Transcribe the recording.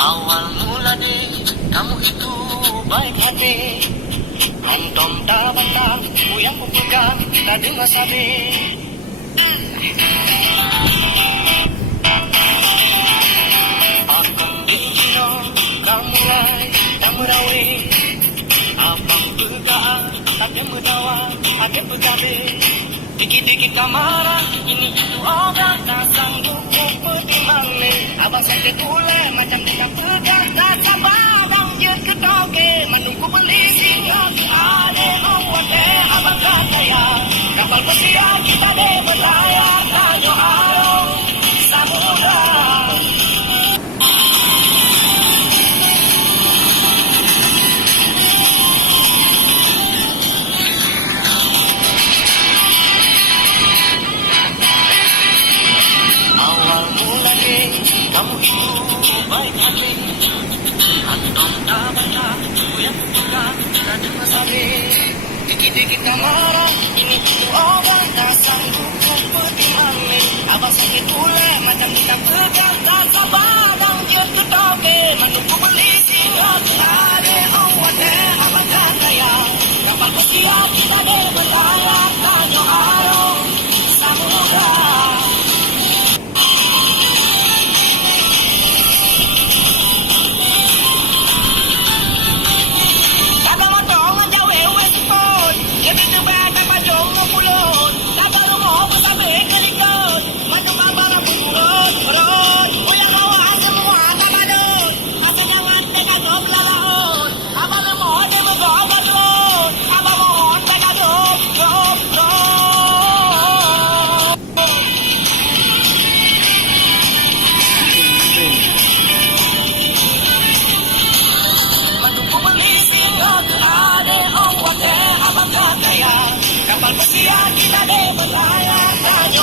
Awal mula deh, kamu itu baik hati. Antom tak bantah, yang ku pegang, tak dengar sabi. Akan dikira, kamu mulai, tak merawi. Abang pegang, tak ada mendawa, ada pegabe. Dikit-dikit kamara, ini itu orang tak sanggup pertimbang ni. Abang sakit gula, macam dia tak pegang, tak sabar dan dia ketoke. Menunggu beli singa, ada awak abang kaya. Kapal pesiar kita deh berlayar, tayo arung samudra. Kamu itu baik hati. Antum tak baca, yang pegang, tak ada masalah. Dikit-dikit kamara, ini itu orang tak sanggup pertimbang ni. Abang sakit gula, macam dia pegang, tak sabar dan dia ketoke. Menunggu beli singa, ada awak abang kaya. Kapal pesiar kita deh berlayar, tayo arung samudra. Kapal pesiar kita deh berlayar, tayo